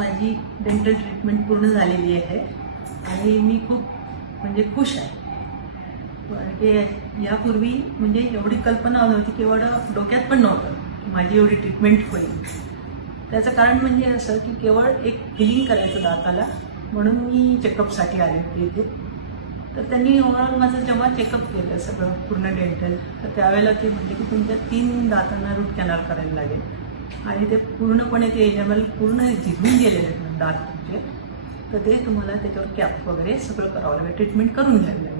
माझी dental treatment पूर्ण झालेली आहे आणि मी खूप म्हणजे खुश आहे. की यापूर्वी म्हणजे एवढी कल्पना नव्हती की एवढं डोक्यात पण नव्हतं की माझी एवढी ट्रीटमेंट होईल. त्याचं कारण म्हणजे असं की केवळ एक फिलिंग करायचं दाताला म्हणून मी चेकअपसाठी आले होते इथे. तर त्यांनी ओव्हरऑल माझं जेव्हा चेकअप केलं सगळं पूर्ण डेंटल, तर त्यावेळेला ते म्हटले की तुमच्या 3 दातांना रूट कॅनल करायला लागेल आणि ते पूर्णपणे ते एनॅमल पूर्ण झिजून गेलेले आहेत दात तुमचे. तर ते तुम्हाला त्याच्यावर कॅप वगैरे सगळं करावं लागेल, ट्रीटमेंट करून घ्यावी लागेल.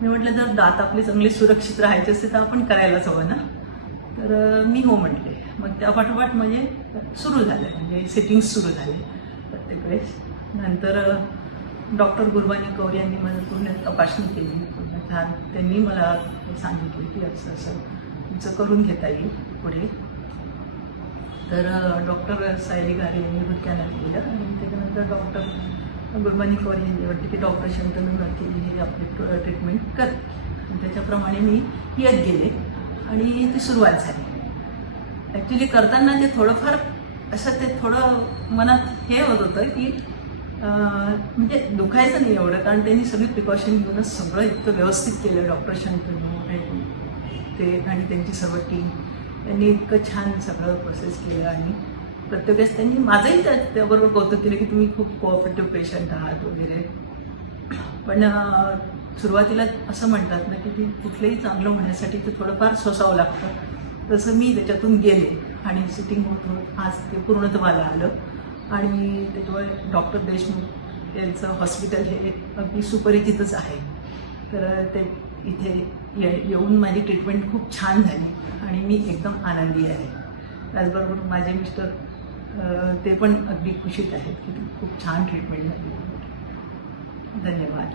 मी म्हटलं जर दात आपले चांगले सुरक्षित राहायचे असते तर आपण करायलाच हवं ना. तर मी हो म्हटले. मग त्या पाठोपाठ म्हणजे सुरू झालं, म्हणजे सिटिंग्स सुरू झाले प्रत्येक वेळेस. नंतर डॉक्टर गुरबानी कौर यांनी माझं पूर्ण तपासणी केली, पूर्ण छान. त्यांनी मला सांगितले की असं असं तुमचं करून घेता येईल पुढे. तर डॉक्टर सायली घारे यांनी रूट कॅनल केलं आणि त्याच्यानंतर डॉक्टर गुरबानी कौर यांनी वाटते की डॉक्टर शंतनू नरके हे आपली ट्रीटमेंट कर. त्याच्याप्रमाणे मी येत गेले आणि ती सुरुवात झाली. ॲक्च्युली करताना ते थोडंफार असं ते थोडं मनात हे होत होतं की म्हणजे दुखायचं नाही एवढं, कारण त्यांनी सगळी प्रिकॉशन घेऊनच सगळं इतकं व्यवस्थित केलं. डॉक्टर शंतनू ते आणि त्यांची सर्व टीम त्यांनी इतकं छान सगळं प्रोसेस केलं आणि प्रत्येक वेळेस त्यांनी माझंही त्याबरोबर कौतुक केलं की तुम्ही खूप कोऑपरेटिव्ह पेशंट आहात वगैरे. पण सुरुवातीला असं म्हणतात ना की कुठलंही चांगलं होण्यासाठी ते थोडंफार सोसावं लागतं. तसं मी त्याच्यातून गेले आणि सिटिंग होत होत आज ते पूर्णत्वाला आलं. आणि त्याच्यामुळे डॉक्टर देशमुख यांचं हॉस्पिटल हे अगदी सुपरिचितच आहे. तर ते इथे येऊन माझी ट्रीटमेंट खूप छान झाली आणि मी एकदम आनंदी आहे. त्याचबरोबर माझे मिस्टर ते पण अगदी खुशीत आहेत की खूप छान ट्रीटमेंट झाली. धन्यवाद.